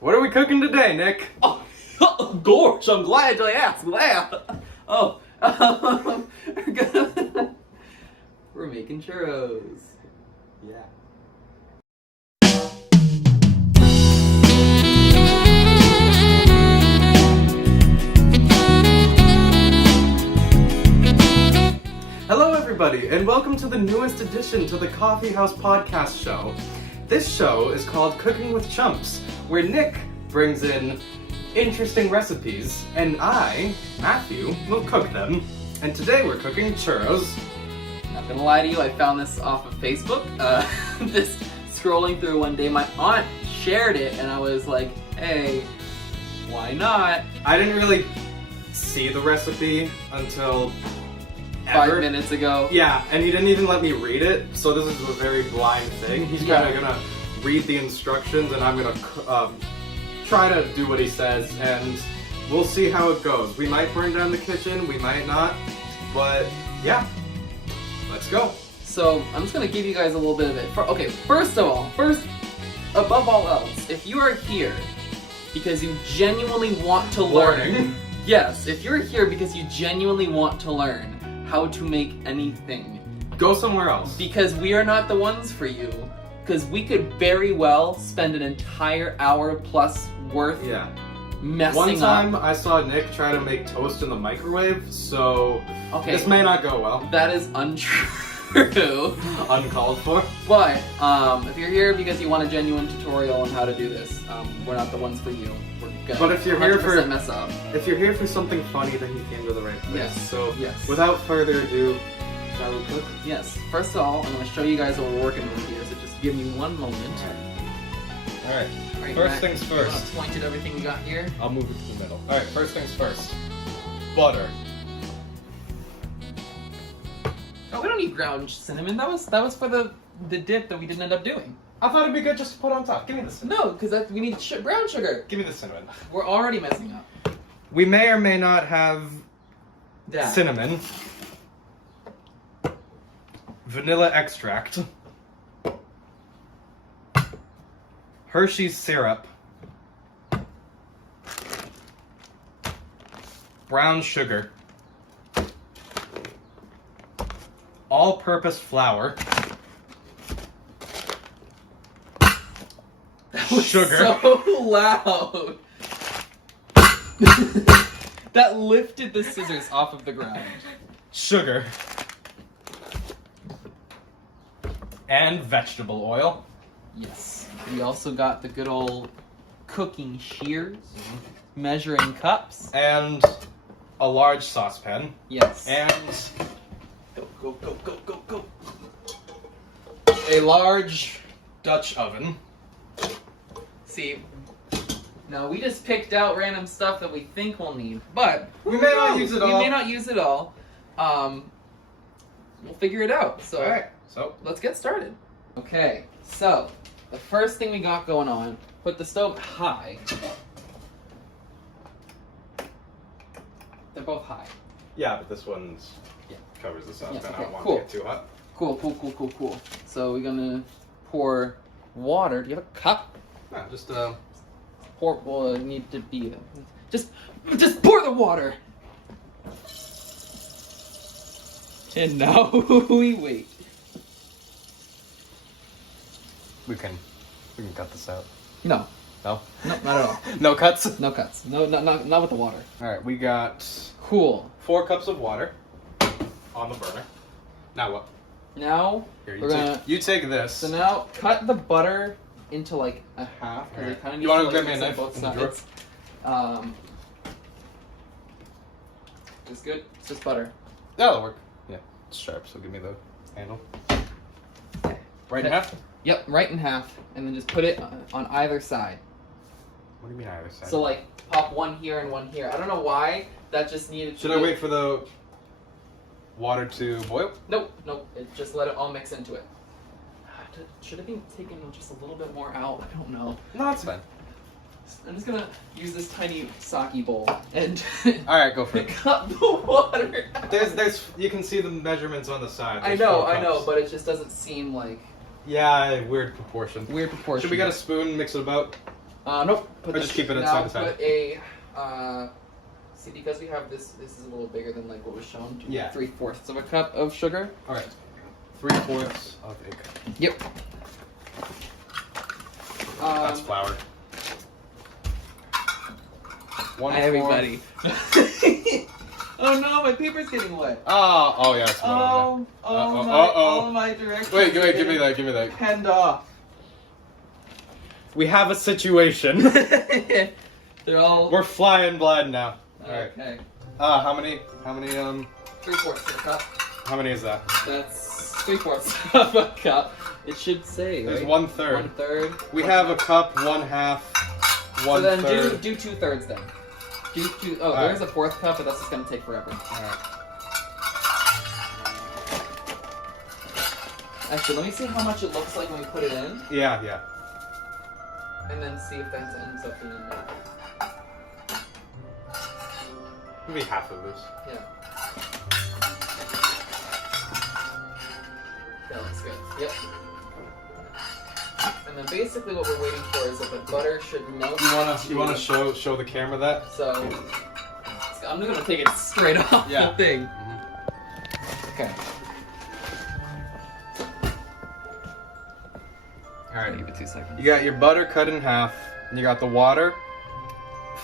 What are we cooking today, Nick? Oh, gosh, I'm glad you asked. Oh, we're making churros. Yeah. Hello, everybody, and welcome to the newest addition to the Coffee House podcast show. This show is called Cooking with Chumps, where Nick brings in interesting recipes, and I, Matthew, will cook them. And today we're cooking churros. Not gonna lie to you, I found this off of Facebook. This scrolling through one day, my aunt shared it, and I was like, hey, why not? I didn't really see the recipe until 5 minutes ago. Yeah, and he didn't even let me read it, so this is a very blind thing. He's kind of gonna read the instructions, and I'm gonna try to do what he says, and we'll see how it goes. We might burn down the kitchen, we might not, but yeah, let's go. So I'm just gonna give you guys a little bit of it. Okay, first above all else, if you are here because you genuinely want to learn, yes, if you're here because you genuinely want to learn how to make anything, go somewhere else. Because we are not the ones for you. Because we could very well spend an entire hour plus worth messing up. One time I saw Nick try to make toast in the microwave, so this may not go well. That is untrue. Uncalled for. But if you're here because you want a genuine tutorial on how to do this, we're not the ones for you. But if you're here for mess up. If you're here for something funny, then you came to the right place. Yes. So without further ado, shall we cook? Yes. First of all, I'm going to show you guys what we're working with here. So just give me one moment. All right. Right, First Matt, things first. You want to point at everything we got here? I'll move it to the middle. All right. First things first. Butter. Oh, we don't need ground cinnamon. That was for the dip that we didn't end up doing. I thought it'd be good just to put on top. Give me the cinnamon. No, because we need brown sugar. Give me the cinnamon. We're already messing up. We may or may not have cinnamon, vanilla extract, Hershey's syrup, brown sugar, all-purpose flour, sugar. So loud. That lifted the scissors off of the ground. Sugar. And vegetable oil. Yes. We also got the good old cooking shears, measuring cups. And a large saucepan. Yes. And go. a large Dutch oven. See, now we just picked out random stuff that we think we'll need, but we may not use it all. We may not use it all. We'll figure it out. So, all right. So let's get started. Okay. So the first thing we got going on: put the stove high. They're both high. yeah, but this one's covers the saucepan. Yeah, okay, I don't want cool. to get too hot. Cool. So we're gonna pour water. Do you have a cup? No, just Pour. Well, it need to be. Just pour the water. And now we wait. we can cut this out. No, No, not at all. no cuts. No cuts. No, not with the water. All right, we got Cool. 4 cups of water on the burner. Now what? Now Here, we're you take this. So now cut the butter into like a half. Cause it kind of You want to get me a knife both from the drawer? sides. It's good. It's just butter. That'll work. Yeah, it's sharp, so give me the handle. Right in half? Yep, right in half, and then just put it on either side. What do you mean either side? So like pop one here and one here. I don't know why that just needed. Should I wait for the water to boil? Nope. Just let it all mix into it. Should have been taken just a little bit more out. I don't know. No, that's fine. I'm just gonna use this tiny sake bowl and all right, go for it. cut the water. There's you can see the measurements on the side. I know, but it just doesn't seem like Yeah, weird proportion. weird proportion. Should we get a spoon, mix it about? Nope. Or just keep it inside the side. Put a, see, because we have this is a little bigger than like what was shown. Yeah. 3/4 of a cup of sugar. All right. 3/4 of a cup. Yep. That's flour. Hi, everybody. Oh no, my paper's getting wet. Oh yeah. It's All my directions. Wait, give me that. Penned off. We have a situation. We're flying blind now. All right. Okay. How many 3/4 of a cup. How many is that? That's 3/4 of a cup. It should say. There's right? 1/3. 1/3. We have a cup, 1/2, 1/3. So then do 2/3 then. Do 2. Oh, All there's a 4th cup, but that's just gonna take forever. All right. Actually, let me see how much it looks like when we put it in, Yeah. and then see if that ends up being enough. Maybe half of this. Yeah. That looks good. Yep. And then basically what we're waiting for is that the butter should melt. You wanna show the camera that? So I'm just gonna take it straight off the thing. Okay. All right. Give it 2 seconds. You got your butter cut in half, and you got the water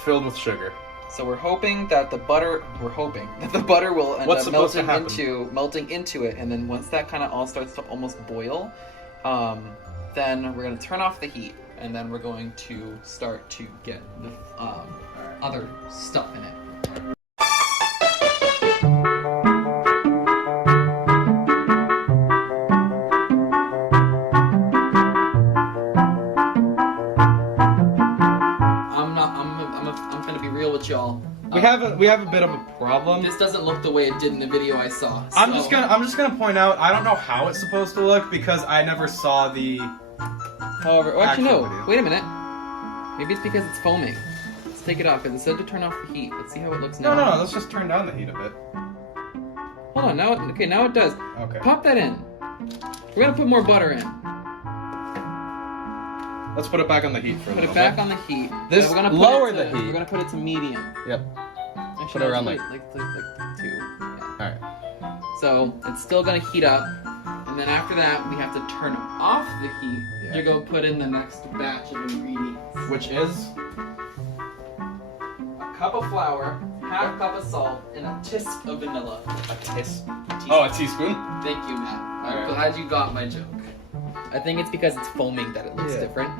filled with sugar. So we're hoping that the butter will end What's up supposed to melting into it, and then once that kind of all starts to almost boil, then we're gonna turn off the heat, and then we're going to start to get the other stuff in it. I'm gonna be real with y'all. We have a bit of a problem. This doesn't look the way it did in the video I saw. I'm just gonna point out I don't know how it's supposed to look because I never saw the. However, actually no. video. Wait a minute. Maybe it's because it's foaming. Let's take it off. And instead to turn off the heat, let's see how it looks now. No. Let's just turn down the heat a bit. Hold on. Now it does. Okay. Pop that in. We're gonna put more butter in. Let's put it back on the heat for a Put little it back bit. on the heat. This we're gonna lower put the it to, heat. We're gonna put it to medium. Yep. Actually, Put it around like 2. Yeah. All right. So it's still gonna heat up, and then after that we have to turn off the heat to go put in the next batch of ingredients. Which is A cup of flour, half cup of salt, and a tisp of vanilla. a teaspoon. Thank you, Matt. I'm Alright. glad you got my joke. I think it's because it's foaming that it looks different.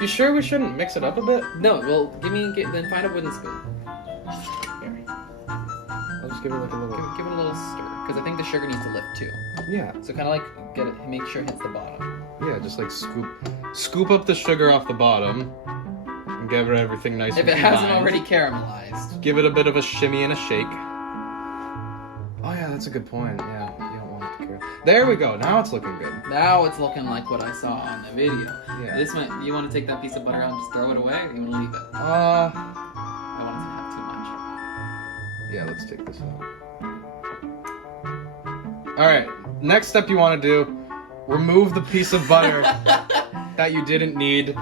You sure we shouldn't mix it up a bit? No, well, then find a wooden spoon. Here. I'll just give it like a little. Give it a little stir, because I think the sugar needs to lift too. Yeah. So kind of like make sure it hits the bottom. Yeah, just like scoop up the sugar off the bottom, and give it everything nice. If and it hasn't combined. already caramelized. Give it a bit of a shimmy and a shake. Oh yeah, that's a good point. Yeah, you don't want it to caramelize. There we go. Now it's looking good. Now it's looking like what I saw on the video. Yeah. This one, do you want to take that piece of butter out and just throw it away, or you want to leave it? I want it to have too much. Yeah, let's take this out. All right. Next step you want to do: remove the piece of butter that you didn't need.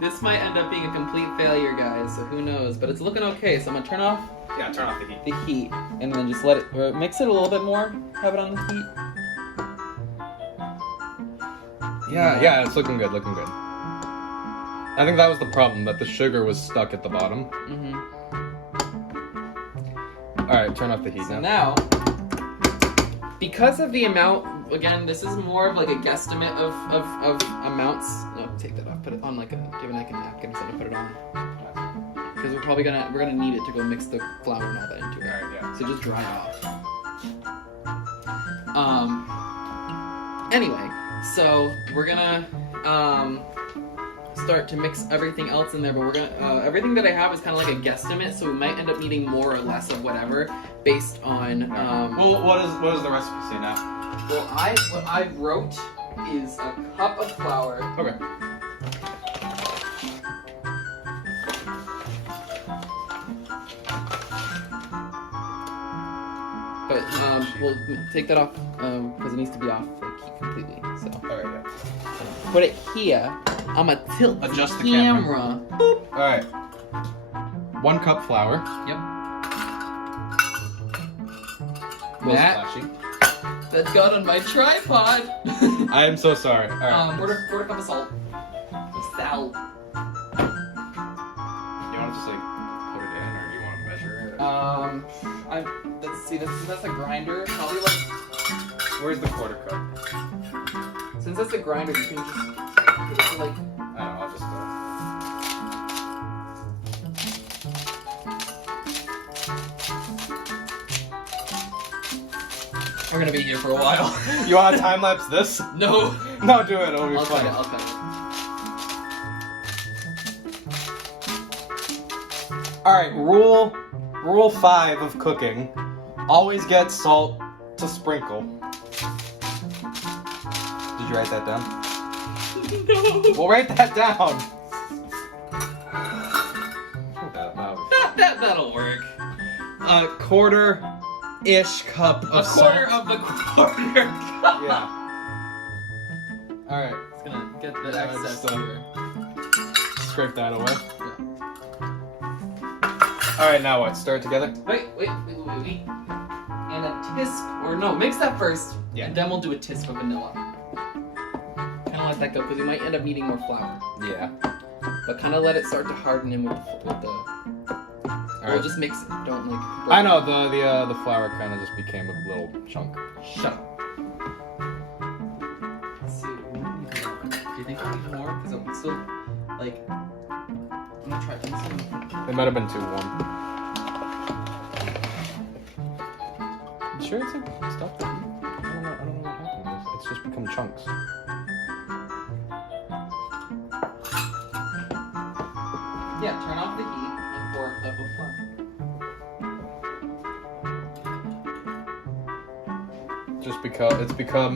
This might end up being a complete failure, guys, so who knows? But it's looking okay, so I'm gonna turn off Yeah, turn off the heat. the heat, and then just let it, or mix it a little bit more, have it on the heat. Yeah, it's looking good, I think that was the problem, that the sugar was stuck at the bottom. Mm-hmm. Alright, turn off the heat So now. now, because of the amount, again, this is more of like a guesstimate of amounts. No, take that off. Put it on give it like a napkin instead of put it on. Because we're gonna need it to go mix the flour and all that into it. Alright, yeah. So just dry it off. Anyway, so we're gonna start to mix everything else in there, but we're gonna everything that I have is kind of like a guesstimate, so we might end up needing more or less of whatever based on. Well, what does the recipe say now? Well, what I wrote is a cup of flour. Okay. But we'll take that off because it needs to be off like completely. So Alright, yeah. put it here. I'm gonna tilt Adjust the camera. Boop. Alright. 1 cup flour. Yep. Little That splashy. that got on my tripod. I am so sorry. Alright. Quarter cup of salt. Salt. You want to just like put it in, or do you want to measure it? Let's see. That's a grinder. Probably like. Where's the quarter cup? Since that's a grinder, you can just like. I don't know. I'll just. We're gonna be here for a while. You want to time lapse this? No. No, do it. It'll be I'll fun. cut it. All right. Rule 5 of cooking: always get salt to sprinkle. Did you write that down? No. Well, write that down. That'll work. A quarter-ish cup of A quarter of the quarter cup. Yeah. All right. It's gonna get the Yeah, excess just, here. Scrape that away. Yeah. All right. Now what? Stir it together. Wait. And a tisp, or no, mix that first. Yeah. And then we'll do a tisp of vanilla. Kind of let that go because we might end up needing more flour. Yeah. But kind of let it start to harden in with the. All We'll right. just mix it. Don't like. I know the flour kind of just became a little chunk. Shut up. Let's see. What do we need more? Do you think we need more? Because I'm still like. I'm gonna try. They might have been too warm. You sure it's like stuff that I don't know what happened. It's just become chunks. Yeah. Turn off the heat and pour a cup of flour. Just because it's become.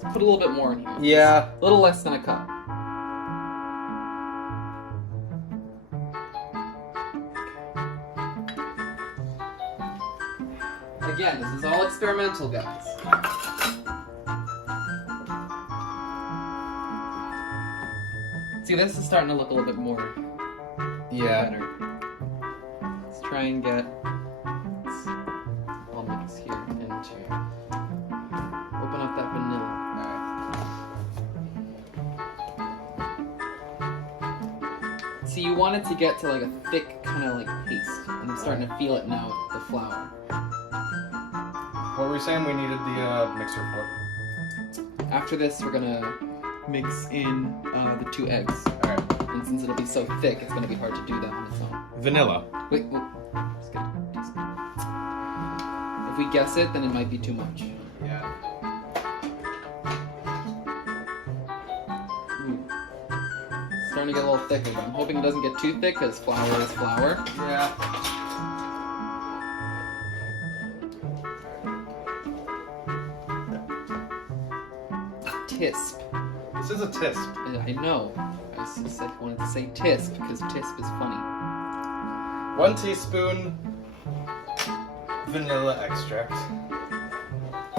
Let's put a little bit more in here. Yeah. A little less than a cup. Again, this is all experimental, guys. See, this is starting to look a little bit more better. Let's try and get. I'll mix here into. Open up that vanilla. Alright. See, you want it to get to like a thick kind of like paste, and I'm starting to feel it now with the flour. What were we saying we needed the mixer for? After this, we're gonna mix in the 2 eggs. Alright. And since it'll be so thick, it's gonna be hard to do that on its own. Vanilla. Wait, just get a teaspoon. If we guess it, then it might be too much. Yeah. Ooh. It's starting to get a little thicker, but I'm hoping it doesn't get too thick because flour is flour. Yeah. Tisp. This is a tisp. I know. I said I wanted to say tisp because tisp is funny. 1 teaspoon vanilla extract.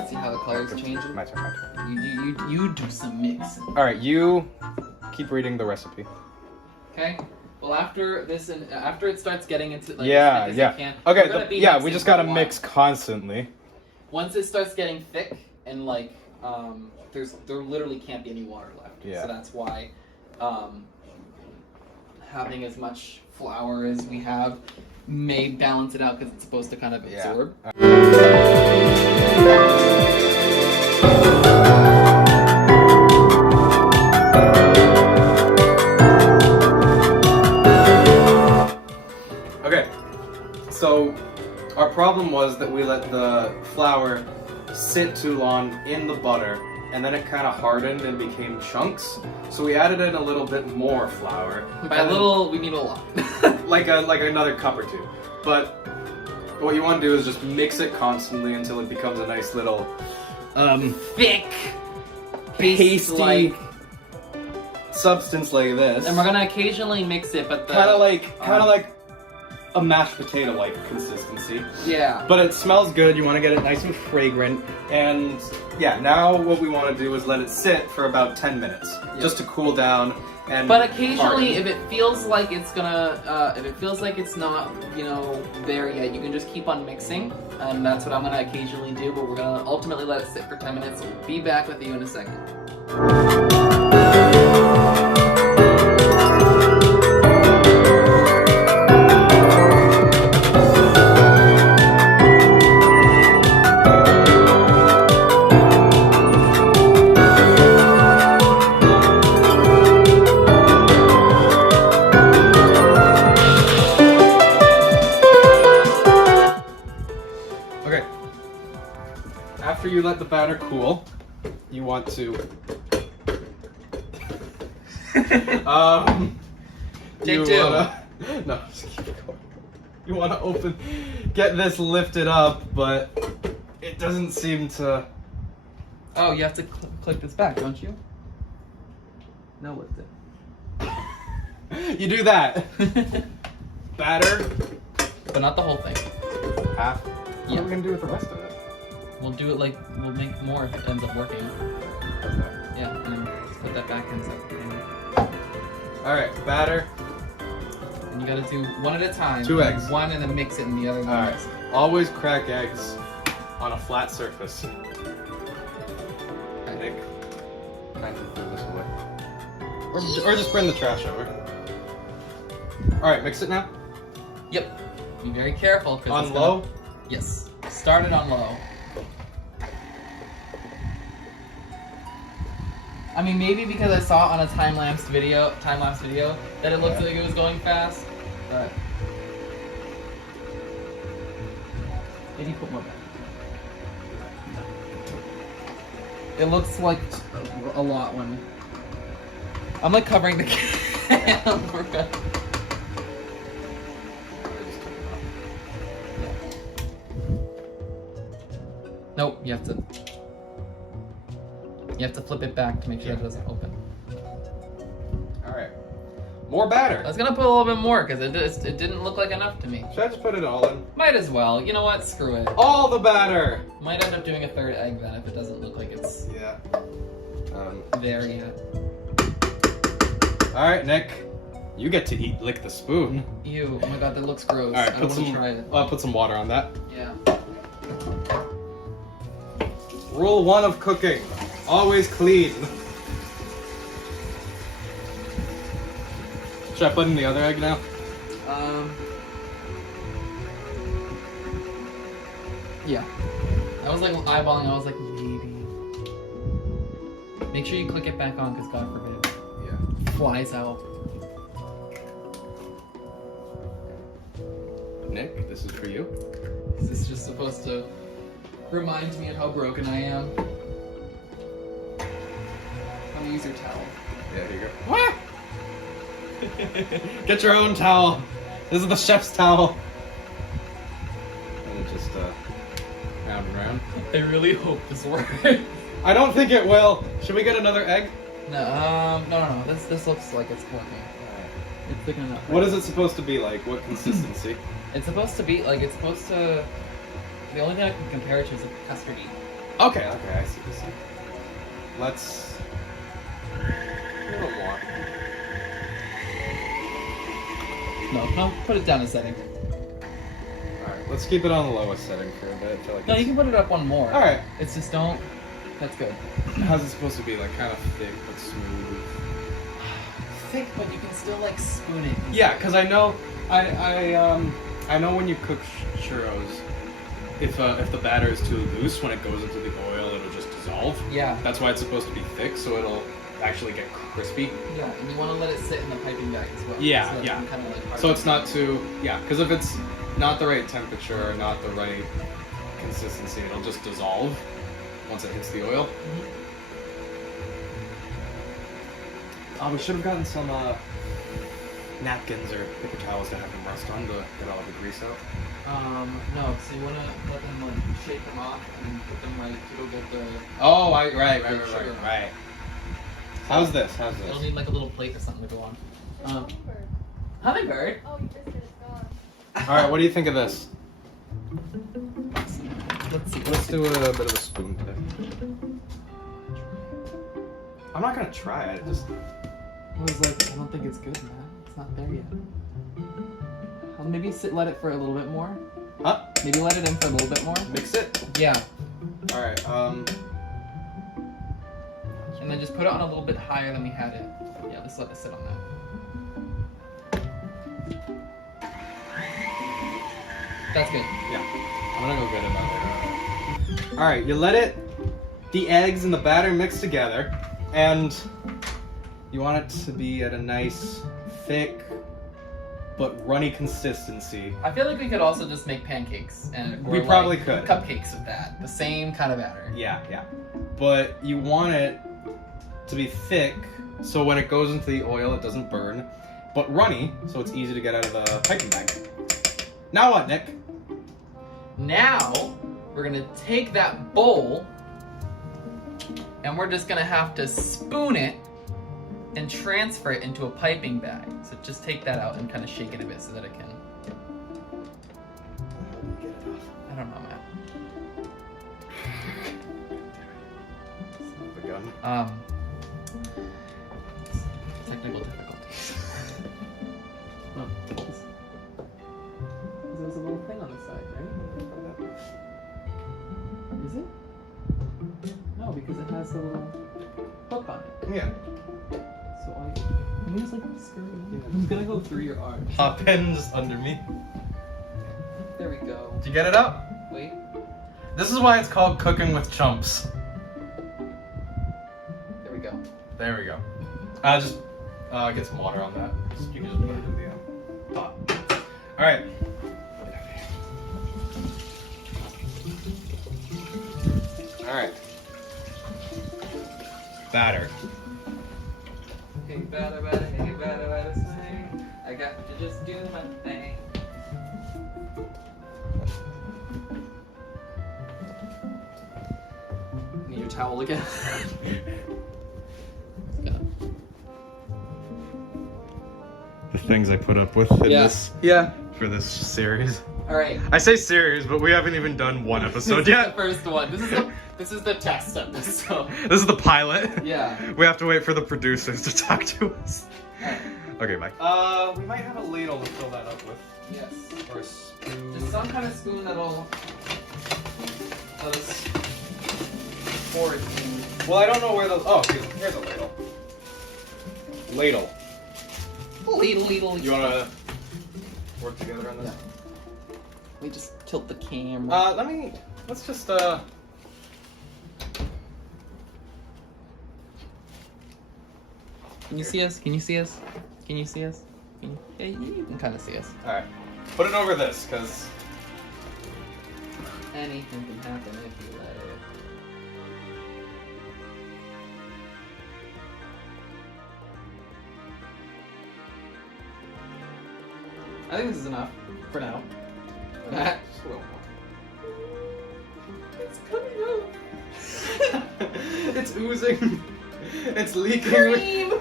See how the colors changing? My turn. You do some mixing. All right, you keep reading the recipe. Okay. Well, after this and after it starts getting into like Yeah, as thick yeah. as it can, Okay, we're gonna be we mixing just for a gotta while. mix constantly. Once it starts getting thick and like there literally can't be any water left. Yeah. So that's why having as much flour as we have may balance it out because it's supposed to kind of absorb. Okay, so our problem was that we let the flour sit too long in the butter, and then it kind of hardened and became chunks. So we added in a little bit more flour. By a little, we mean a lot. like another cup or 2. But what you want to do is just mix it constantly until it becomes a nice little Thick, pasty substance like this. And we're gonna occasionally mix it, but the kind of like a mashed potato-like consistency. Yeah. But it smells good. You want to get it nice and fragrant. And yeah, now what we want to do is let it sit for about 10 minutes, just to cool down. And but occasionally, if it feels like it's gonna, if it feels like it's not, you know, there yet, you can just keep on mixing. And that's what I'm gonna occasionally do. But we're gonna ultimately let it sit for 10 minutes. So we'll be back with you in a second. Okay. After you let the batter cool, you want to Take two. No, just keep it going. You want to get this lifted up, but it doesn't seem to. Oh, you have to click this back, don't you? No, lift it. You do that. Batter. But not the whole thing. Half. Yeah. What are we gonna do with the rest of it? We'll do it like, we'll make more if it ends up working. How's that? Yeah, and then just put that back in. Alright, batter. And you gotta do one at a time. 2 eggs. One and then mix it in the other one. Alright. Always crack eggs on a flat surface. Nick, kind of throw this away. Or just bring the trash over. Alright, mix it now. Yep. Be very careful. On low? Yes. Start it on low. I mean, maybe because I saw on a time-lapse video that it looked like it was going fast, but maybe put more back. It looks like a lot when I'm like covering the camera. Nope, you have to flip it back to make sure it doesn't open. Alright. More batter. I was gonna put a little bit more because it didn't look like enough to me. Should I just put it all in? Might as well. You know what? Screw it. All the batter! Might end up doing a third egg then if it doesn't look like it's Yeah. there yet. Alright, Nick. You get to lick the spoon. Ew, oh my god, that looks gross. Alright, I don't want to try it. I'll put some water on that. Yeah. Rule 1 of cooking. Always clean. Should I put in the other egg now? Yeah. I was like eyeballing, I was like, maybe. Make sure you click it back on because God forbid Yeah. it flies out. Nick, this is for you. Is this just supposed to remind me of how broken I am? I'm gonna use your towel. Yeah, here you go. What? Get your own towel. This is the chef's towel. And it just round and round. I really hope this works. I don't think it will. Should we get another egg? No, no. This looks like it's working. It's thick enough. What is it supposed to be like? What consistency? It's supposed to be like the only thing I can compare it to is a custardy. Okay, I see this. Let's. A little more. No, put it down a setting. Alright, let's keep it on the lowest setting for a bit. Until No, you can put it up one more. Alright. It's just don't. That's good. How's it supposed to be? Like kind of thick but smooth? Thick, but you can still like spoon it. Yeah, because I know, I know when you cook churros, if the batter is too loose, when it goes into the oil, it'll just dissolve. Yeah. That's why it's supposed to be thick, so it'll actually get crispy. Yeah, and you want to let it sit in the piping bag as well. Yeah, so that yeah. you can kinda, like, So it's not too, because if it's not the right temperature or not the right consistency, it'll just dissolve once it hits the oil. We should have gotten some napkins or paper towels to have them rest on to get all the grease out. No, so you want to let them like shake them off and put them right, it'll get the... Oh, right. How's this? It'll need like a little plate or something to go on. Hummingbird? Oh, your biscuit is gone. Alright, what do you think of this? Let's see. Let's do a bit of a spoon tip. I'm not gonna try it, just... I was like, I don't think it's good, man. It's not there yet. Maybe let it for a little bit more. Huh? Maybe let it in for a little bit more. Mix it? Yeah. Alright, And then just put it on a little bit higher than we had it. Yeah, let's let it sit on that. That's good. yeah. I'm gonna go get another. Alright, you let the eggs and the batter mix together, and you want it to be at a nice, thick, but runny consistency. I feel like we could also just make pancakes and We probably could. Cupcakes with that. The same kind of batter. Yeah. But you want it to be thick, so when it goes into the oil, it doesn't burn, but runny, so it's easy to get out of the piping bag. Now what, Nick? Now, we're gonna take that bowl and we're just gonna have to spoon it and transfer it into a piping bag. So just take that out and kind of shake it a bit so that it can... I don't know, Matt. The gun. Technical difficulties. Oh, there's a little thing on the side, right? Is it? No, because it has a little hook on it. Yeah. So I'm just like scurrying. I'm gonna go through your arms. Hop in just under me. There we go. Did you get it out? Wait. This is why it's called cooking with chumps. There we go. There we go. Just get some water on that. You can just put it in the pot. All right. All right. Batter. Hey, batter, batter, hey, batter, batter, swing. I got to just do my thing. Need your towel again. The things I put up with in for this series. All right. I say series, but we haven't even done one episode This is the yet. first one. This is the test episode. This is the pilot. Yeah. We have to wait for the producers to talk to us. Alright. Okay, bye. We might have a ladle to fill that up with. Yes. Or a spoon. Just some kind of spoon that'll let us pour it in. Well, I don't know where the. Oh, here's a ladle. Ladle. Ladle. You wanna work together on this? Yeah. We just tilt the camera. Let's just Can you see us? Can you see us? Can you see us? Yeah, you can kind of see us. All right. Put it over this, cause Anything can happen if you let it. I think this is enough for now. Matt, just a little more. it's coming out. It's oozing. It's leaking. Cream.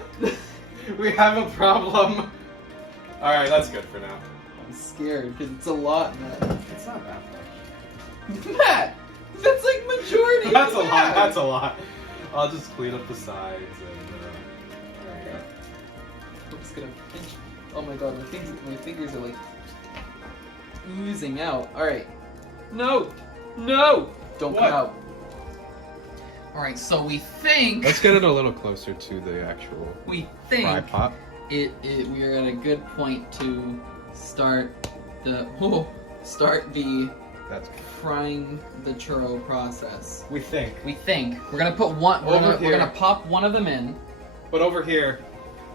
We have a problem. All right, that's good for now. I'm scared because it's a lot, Matt. It's not that much. Matt, that's like majority. That's a of lot. that. That's a lot. I'll just clean up the sides and there you go. I'm just gonna pinch. Oh my god, my fingers are like oozing out. All right. No. Don't What? come out. All right. So we think. Let's get it a little closer to the actual We think fry pot. we are at a good point to start the That's frying the churro process. we think. We think we're gonna put one. We're Here. gonna pop one of them in. But over here,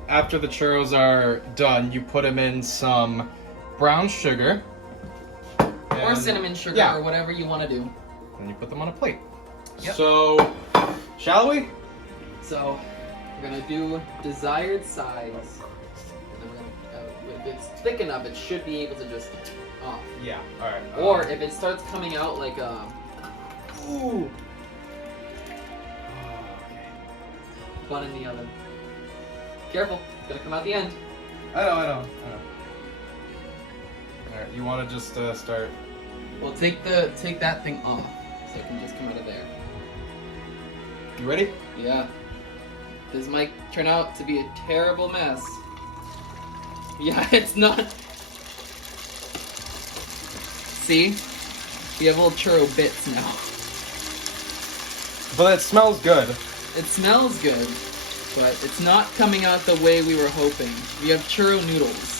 after the churros are done, you put them in some brown sugar. Or and- cinnamon sugar, yeah. or whatever you want to do. And you put them on a plate. Yep. So, shall we? So, we're gonna do desired size. And then we're gonna, if it's thick enough, it should be able to just off. Yeah. All right. Or if it starts coming out like Ooh. bun in the oven. Careful, it's gonna come out the end. I know. We're Alright, you want to just start... Well, take that thing off, so it can just come out of there. You ready? Yeah. This might turn out to be a terrible mess. Yeah, it's not. See? We have little churro bits now. But it smells good. It smells good, but it's not coming out the way we were hoping. We have churro noodles.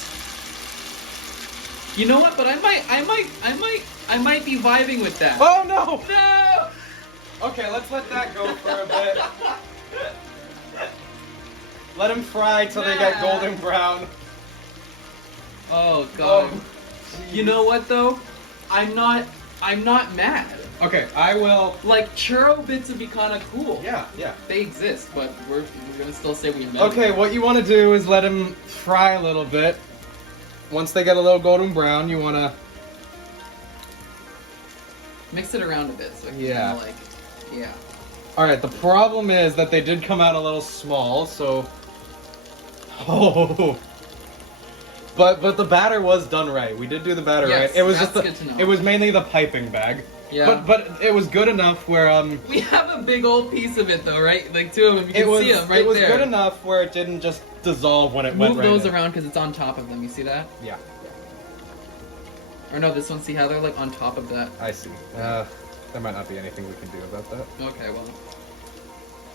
You know what? But I might be vibing with that. Oh no! No! Okay, let's let that go for a bit. Let them fry till they get golden brown. Oh god. Oh, you know what though? I'm not mad. okay, I will. Like churro bits would be kind of cool. Yeah, yeah. They exist, but we're gonna still say we invented Okay, them. what you want to do is let them fry a little bit. Once they get a little golden brown, you want to Mix it around a bit so it can Yeah. kinda like, yeah. Alright, the problem is that they did come out a little small, so... Oh! But the batter was done right. We did do the batter Yes, right. It was that's just good to know. It was mainly the piping bag. Yeah. But it was good enough where We have a big old piece of it though, right? Like two of them. You can see them right it was there. good enough where it didn't just dissolve when it went Move right those in. around because it's on top of them. You see that? Yeah, Or no, this one. See how they're like on top of that? I see. There might not be anything we can do about that. Okay, well.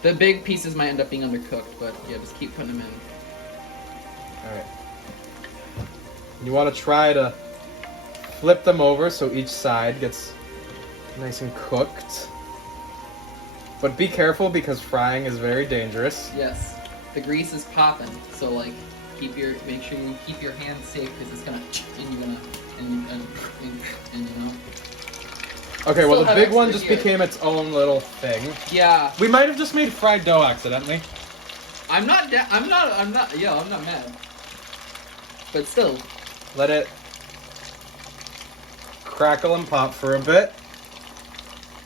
The big pieces might end up being undercooked, but yeah, just keep putting them in. Alright. You want to try to flip them over so each side gets nice and cooked. But be careful because frying is very dangerous. Yes, the grease is popping, so like make sure you keep your hands safe because it's gonna and you know. Okay, well Still the have big extra one just here. became its own little thing. Yeah, We might have just made fried dough accidentally. I'm not mad. But still, Let it crackle and pop for a bit.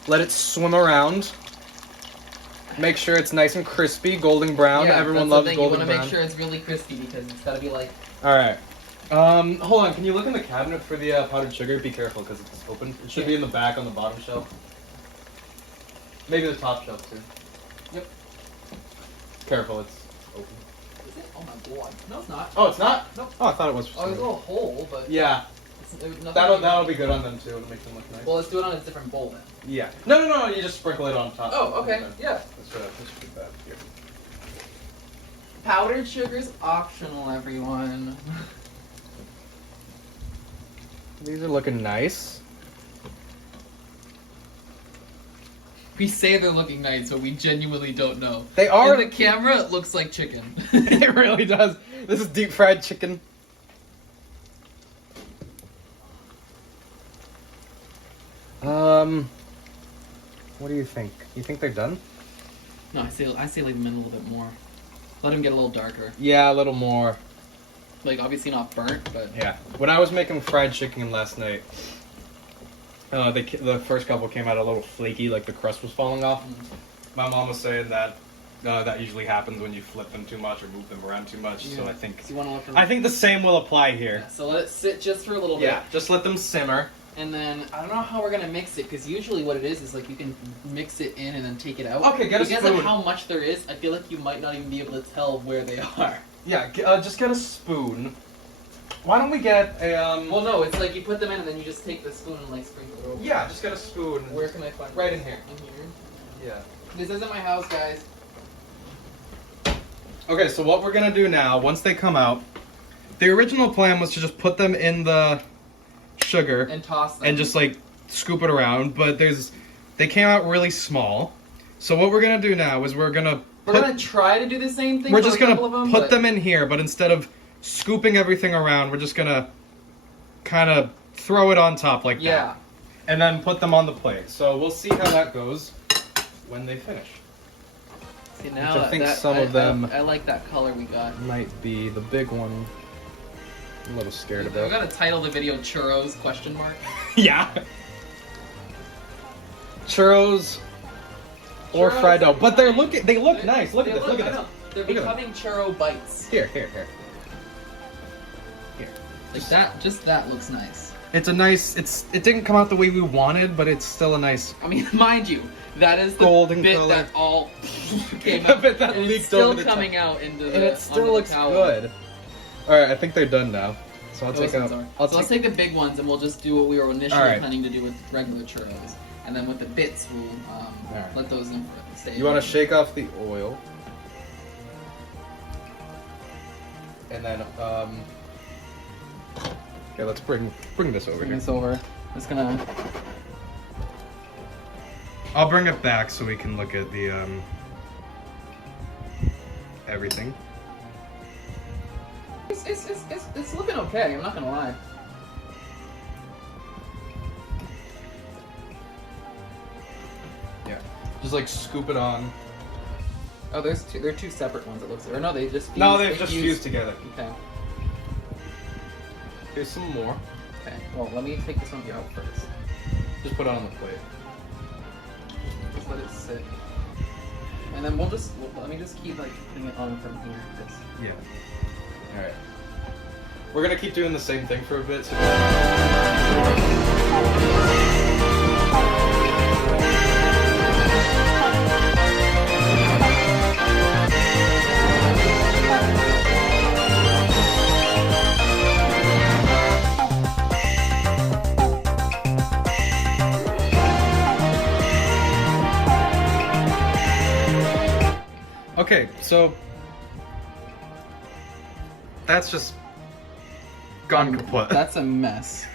Let it swim around. Make sure it's nice and crispy, golden brown. yeah, Everyone that's the loves thing. golden You want to brown. make sure it's really crispy because it's gotta be like. All right. Hold on. Can you look in the cabinet for the powdered sugar? Be careful because it's open. It should be in the back on the bottom shelf. Maybe the top shelf too. Yep. Careful, it's open. Is it? Oh my god. No, it's not. Oh, it's not? Nope. Oh, I thought it was. Oh, there's a little hole, but Yeah. there's nothing. That'll be good on them too. It'll make them look nice. Well, let's do it on a different bowl then. Yeah. No. You just sprinkle it on top. Oh, okay. Yeah. Let's do that here. Powdered sugar's optional, everyone. These are looking nice. We say they're looking nice, but we genuinely don't know. They are. In the camera, it looks like chicken. It really does. This is deep fried chicken. What do you think? You think they're done? No, I say leave them in a little bit more. Let them get a little darker. Yeah, a little more. Like, obviously not burnt, but... Yeah. When I was making fried chicken last night, the first couple came out a little flaky, like the crust was falling off. My mom was saying that that usually happens when you flip them too much or move them around too much. Yeah. So I think So you want to look for... I think the same will apply here. Yeah, so let it sit just for a little Yeah, bit. just let them simmer. And then, I don't know how we're going to mix it, because usually what it is like you can mix it in and then take it out. Okay, get a because spoon. of how much there is, I feel like you might not even be able to tell where they are. Yeah, just get a spoon. Why don't we get a Well, no, it's like you put them in and then you just take the spoon and like sprinkle it over. Yeah, just get a spoon. Where can I find Right this? in here. In here. Yeah. This isn't my house, guys. Okay, so what we're gonna do now, once they come out, the original plan was to just put them in the sugar And toss them. and just like scoop it around, but they came out really small. So what we're gonna do now is we're gonna try to do the same thing. we're for just a gonna couple of them, put but- them in here, but instead of scooping everything around, we're just gonna kind of throw it on top like Yeah. that. And then put them on the plate. So we'll see how that goes when they finish. See, now Which I think that, some of them- I like that color we got. Might be the big one. I'm a little scared We're about. gonna title the video "Churros?" ? Yeah. Churros or Churros fried dough, are but they look nice. Look at this. Look at I this. know. They're Look at becoming churro bites. Here. Like that, just that looks nice. It's a nice. It didn't come out the way we wanted, but it's still a nice. I mean, mind you, that is the golden bit color. that all came The out. bit that and leaked it's still over the coming top. out into the. And it still onto looks the towel. good. All right, I think they're done now. So I'll Those take ones out. are. So let's take the big ones, and we'll just do what we were initially Alright. planning to do with regular churros, and then with the bits, we'll Alright. let those in stay. You want to shake off the oil, and then okay, let's bring this over Bring here. this over. Just gonna. I'll bring it back so we can look at the everything. It's looking okay. I'm not gonna lie. Yeah, just like scoop it on. Oh, there are two separate ones. It looks like. Or no, they just. Fused, No, they've just fused together. Okay. Here's some more. Okay. Well, let me take this one out first. Just put it on the plate. Just let it sit. And then let me just keep like putting it on from here. Just... Yeah. All right. We're gonna keep doing the same thing for a bit. So okay, so that's just gone kaput. That's a mess.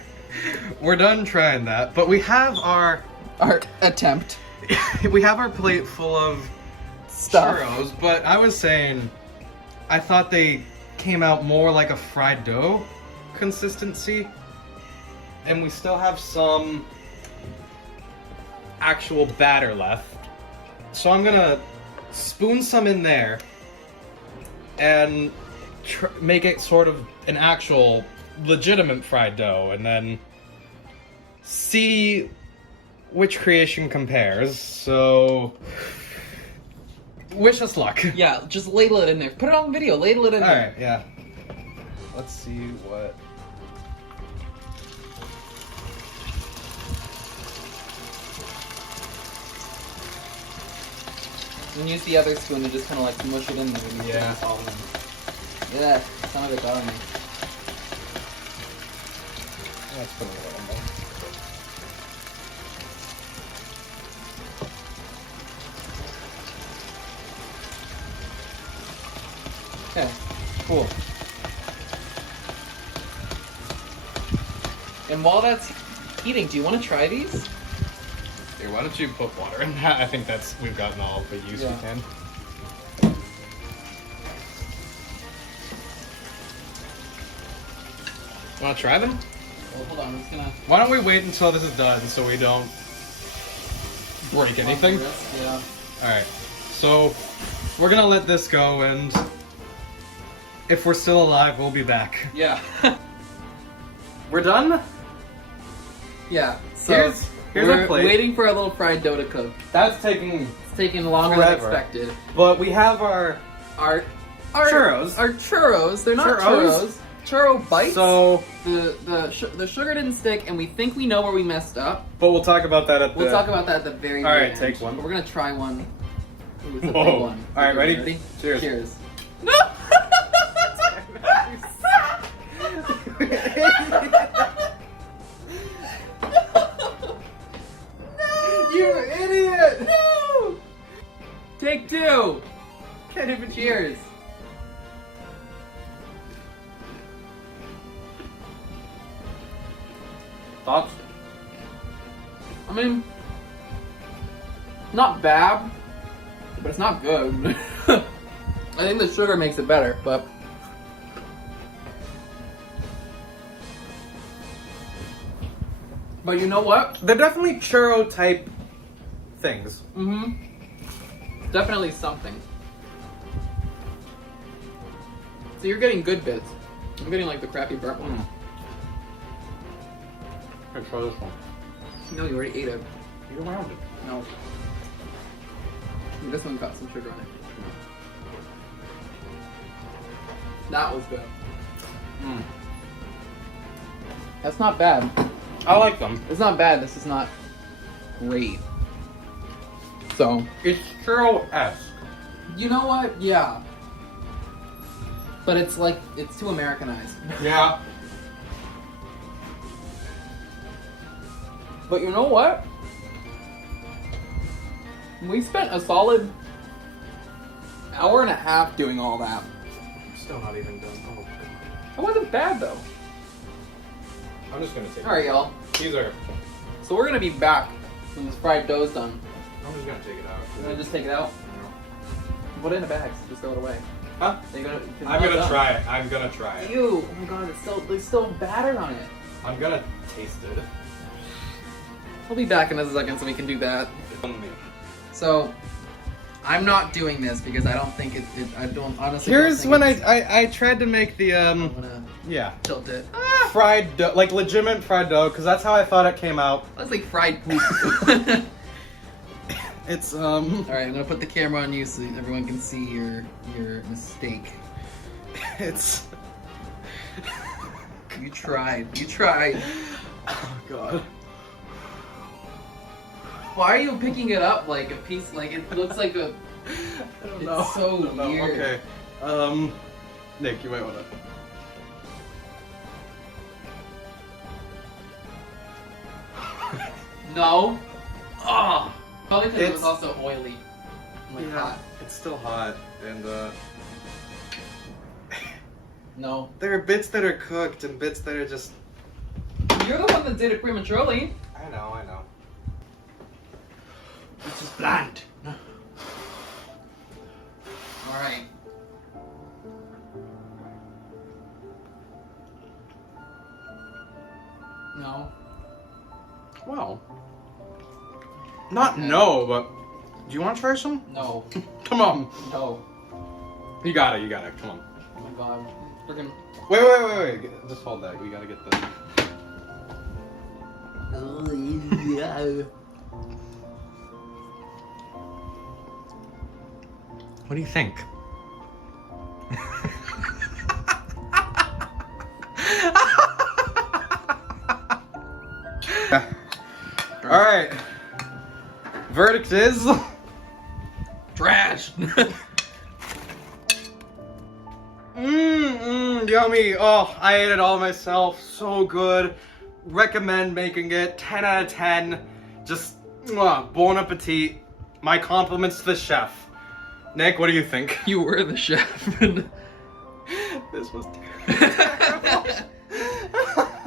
We're done trying that, but we have our attempt. we have our plate full of Stuff. churros, but I was saying I thought they came out more like a fried dough consistency, and we still have some actual batter left. So I'm gonna spoon some in there and make it sort of an actual legitimate fried dough, and then see which creation compares. So wish us luck. Yeah, just ladle it in there. Put it on video. Ladle it in there. Alright, yeah. Let's see what... And use the other spoon to just kind of like mush it in there. And Yeah. it's all in. Yeah, some of it got on me. Let's put a little more. Okay, cool. And while that's heating, do you want to try these? Here, why don't you put water in that? I think we've gotten all the use we can. Wanna try them? Well, hold on, I'm just gonna... Why don't we wait until this is done so we don't break anything? Yeah. Alright, so we're gonna let this go, and if we're still alive, we'll be back. Yeah. We're done? Yeah, so Here's we're our plate. waiting for our little fried dough to cook. That's taking It's taking longer forever. than expected. But we have our churros. Our churros, they're not Churros? churros. Churro bites. So, the sugar didn't stick, and we think we know where we messed up. but we'll talk about that at the... We'll talk about that at the very, All very right, end. take one. But we're gonna try one. Ooh, it's a Whoa. big one. All right, ready? Cheers. Cheers. No! You idiot! No! Take two. Can't even Cheers. Thoughts? I mean, not bad, but it's not good. I think the sugar makes it better, but you know what? They're definitely churro type things. Mm-hmm. Definitely something. So you're getting good bits. I'm getting like the crappy burnt one. Let's try this one. No, you already ate it. Eat around it. No. This one got some sugar on it. That was good. That's not bad. I like them. It's not bad. This is not great. So. It's churro-esque. You know what? Yeah. But it's like, it's too Americanized. Yeah. But you know what? We spent a solid hour and a half doing all that. I'm still not even done. Oh, God. It wasn't bad though. I'm just gonna take Alright, y'all. These are... So we're gonna be back when this fried dough's done. I'm just gonna take it out. You're gonna just take it out? Put it in a bag, just throw it away. Huh? I'm gonna try it. I'm gonna try it. Ew! Oh my god, there's still batter on it. I'm gonna taste it. We'll be back in a second so we can do that. So, I'm not doing this because I don't think I don't honestly. Here's when I tried to make the I'm gonna yeah, tilt it. fried dough, like legitimate fried dough, because that's how I thought it came out. Looks like fried poop. It's Alright, I'm gonna put the camera on you so everyone can see your mistake. It's You tried. oh god. Why are you picking it up like a piece? Like it looks like a. I don't It's know. so I don't know. weird. Okay. Nick, you might wanna. No. Oh. Probably because it was It's- also oily. Like hot. It's still hot, and No. there are bits that are cooked and bits that are just. You're the one that did it prematurely. I know. It's just bland. Alright. No. Well. Not no, but do you want to try some? No. Come on. No. You got it. Come on. Oh my god. Freaking. Wait. Just hold that. We gotta get the. What do you think? All right. Verdict is Trash. Yummy. Oh, I ate it all myself. So good. Recommend making it. 10 out of 10. Just bon appetit. My compliments to the chef. Nick, what do you think? You were the chef. This was terrible.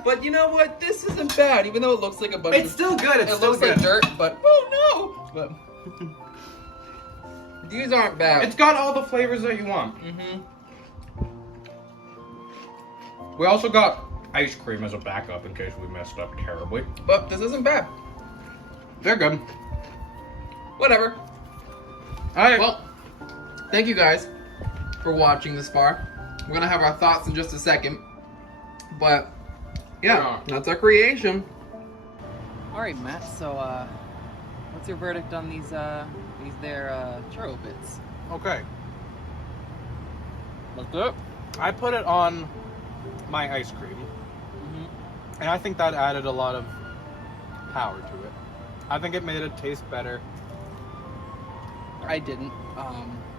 But you know what? This isn't bad, even though it looks like a bunch It's still good. It's it still looks good. like dirt, but oh no! But these aren't bad. It's got all the flavors that you want. Mm-hmm. We also got ice cream as a backup in case we messed up terribly. But this isn't bad. They're good. Whatever. Alright. Well, thank you guys for watching this far. We're gonna have our thoughts in just a second. But yeah, that's our creation. Alright, Matt, so what's your verdict on these churro bits? Okay. Let's do it. I put it on my ice cream, and I think that added a lot of power to it. I think it made it taste better. I didn't.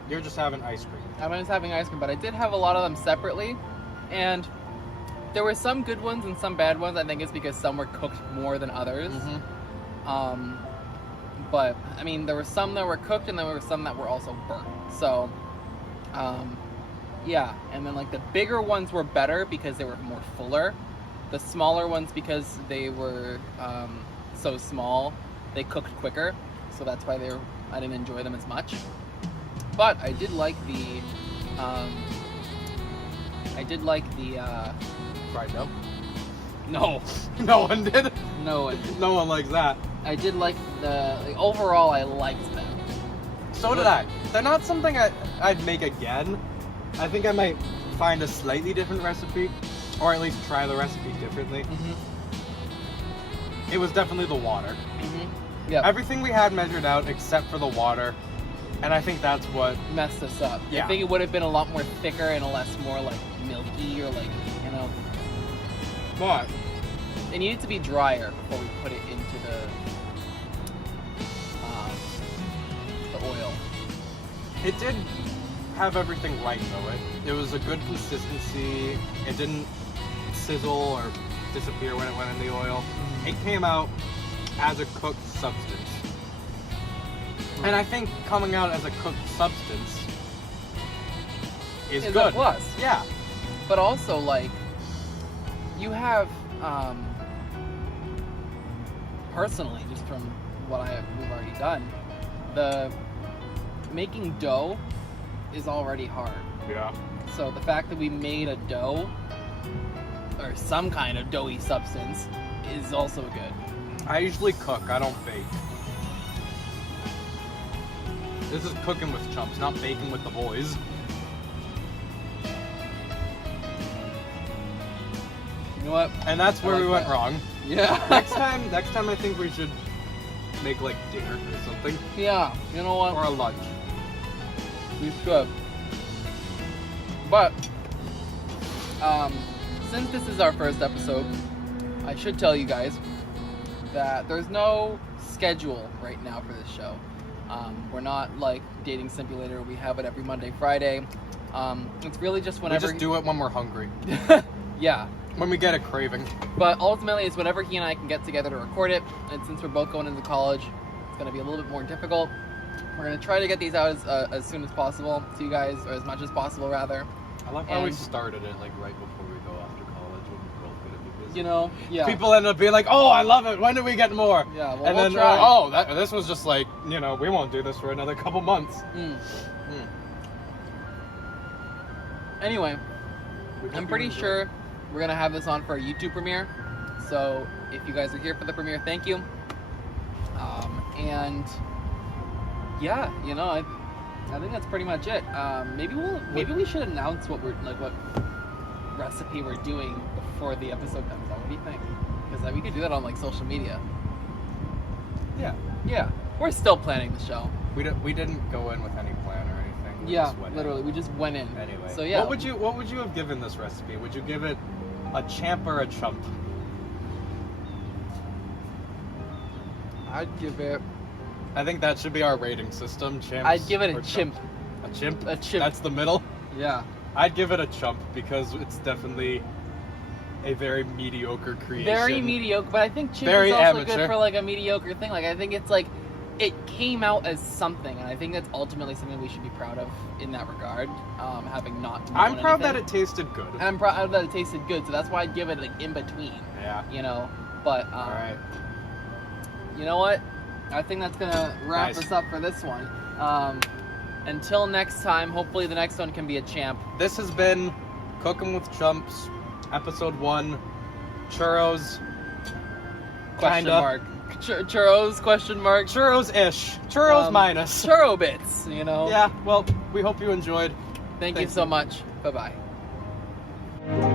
You're just having ice cream. I was having ice cream, but I did have a lot of them separately, and there were some good ones and some bad ones. I think it's because some were cooked more than others. But I mean, there were some that were cooked, and there were some that were also burnt. So, yeah. And then like the bigger ones were better because they were more fuller. The smaller ones, because they were so small, they cooked quicker. So that's why I didn't enjoy them as much. But I did like the Fried dough? no, No one did. no, No one likes that. I did like overall I liked them. So did I. They're not something I'd make again. I think I might find a slightly different recipe, or at least try the recipe differently. It was definitely the water. Yeah, Everything we had measured out except for the water, and I think that's what. messed us up. Yeah. I think it would have been a lot more thicker and more like milky or like, you know. But it needed to be drier before we put it into the oil. It did have everything right though. It was a good consistency. It didn't sizzle or disappear when it went in the oil. It came out as a cooked substance. And I think coming out as a cooked substance is good. A plus. Yeah. But also, like, you have, personally, just from what we've already done, the making dough is already hard. Yeah. So the fact that we made a dough, or some kind of doughy substance, is also good. I usually cook, I don't bake. This is cooking with chumps, not baking with the boys. You know what? And that's where we went wrong. Yeah. next time I think we should make like dinner or something. Yeah, you know what? Or a lunch. We should. But, since this is our first episode, I should tell you guys that there's no schedule right now for this show. We're not like Dating Simulator. We have it every Monday, Friday. It's really just whenever... We just do it when we're hungry. Yeah. When we get a craving. But ultimately, it's whenever he and I can get together to record it. And since we're both going into college, it's going to be a little bit more difficult. We're going to try to get these out as soon as possible to you guys, or as much as possible, rather. I love how we started it like right before we go after college when we're both going to be busy. You know, yeah. People end up being like, oh, I love it. When do we get more? Yeah, well, and we'll then, try. this was just like, you know, we won't do this for another couple months. Anyway, I'm pretty sure we're going to have this on for a YouTube premiere. So if you guys are here for the premiere, thank you. And yeah, you know, I think that's pretty much it. Maybe we should announce what recipe we're doing before the episode comes out. What do you think? Because we could do that on like social media. Yeah. Yeah, we're still planning the show. We didn't go in with any plan or anything. Yeah, literally, we just went in. Anyway, so yeah. What would you have given this recipe? Would you give it a champ or a chump? I'd give it. I think that should be our rating system. Champs. I'd give it a or chimp. A chimp. A chimp. That's the middle. Yeah. I'd give it a chump because it's definitely a very mediocre creation. Very mediocre, but I think chimp Very is also amateur. good for like a mediocre thing. Like I think it's like it came out as something, and I think that's ultimately something we should be proud of in that regard. Having not. I'm proud anything. that it tasted good. And I'm proud that it tasted good, so that's why I'd give it like in between. Yeah. You know, but All right. You know what? I think that's gonna wrap us up for this one. Until next time, hopefully the next one can be a champ. This has been Cooking with Chumps, episode 1. Churros. Question Kinda. mark. Churros? Question mark. Churros-ish. Churros minus. Churro bits. You know. Yeah. Well, we hope you enjoyed. Thank you Thanks. so much. Bye bye.